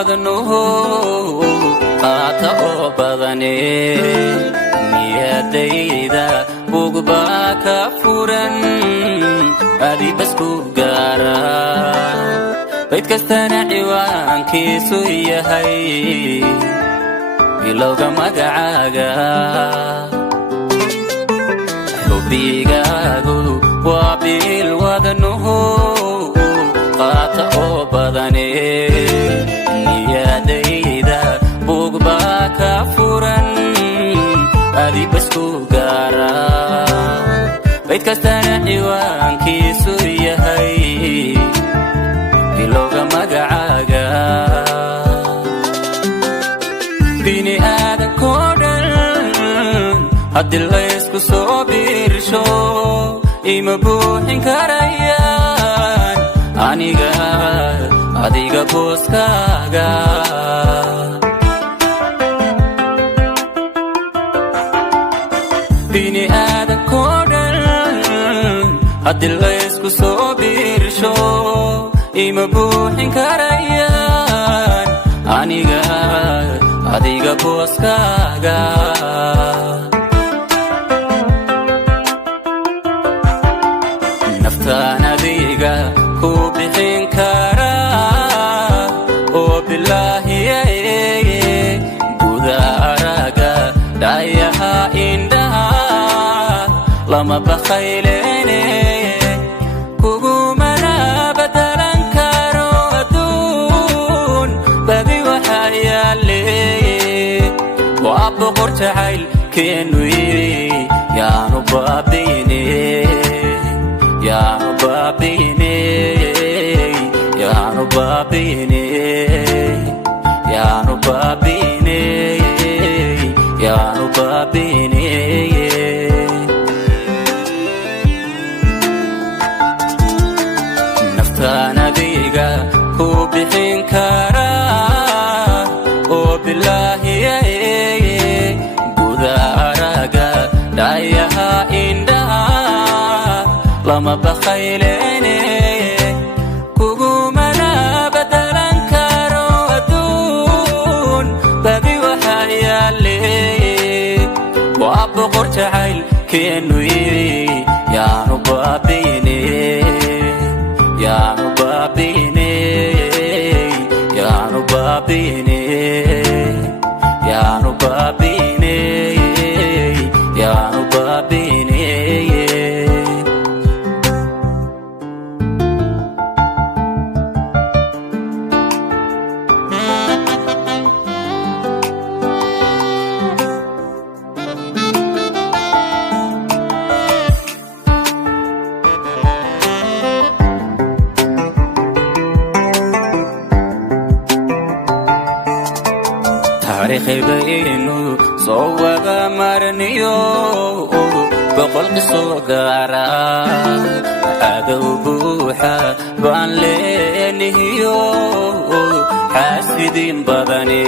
wadnuhu qaata oo badane niyadayda bugba ka furan adi bas ku gaara bayd kastana ciwaankiisu yahay bilowga magacaaga xubigaagu waa bil wadnuhu qaata oo badane niyadayda bugba ka furan adi bas ku gaara bayd kastana ciwaankiisu yahay bilowga magacaaga bini aadankoo dhan haddii laysku soo biirsho ima buuxin karayaan aniga adiga booskaaga bini aadankoo dhan haddii laysku soo biirsho ima buuxin karayaan aniga adiga booskaaga naftaan adiga ku bixin karaa oo bilaahiye guda araga dhayaha indhaha lama bakhaylene kugumana badalan karo adduun badi waxaa yaale waa boqor jacaylkeenu yidhi yaanu baabiine yaanu baabiine yaanu baabiine yaanu baabiine yaanu baabiine naftaan adiga ku bixin karaa oo bilaahiye guda araga dhayaha indhaha lama bakhaylene kugumana badalan karo adduun badi waxaa yaale waa boqor jacaylkeenu yidhi yaanu baabiine yaanu baabiine yaanu baabiine yaanu baabiine yaanu baabiine taariikhibaynu soo wada marniyo boqol qisoo gaara adow buuxa baan leenihiyo xaasidiin badane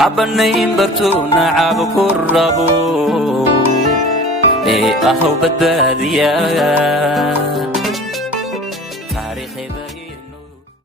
habanayn bartuu nacab ku rabo ee ahow badbaadiya taariikhibaynu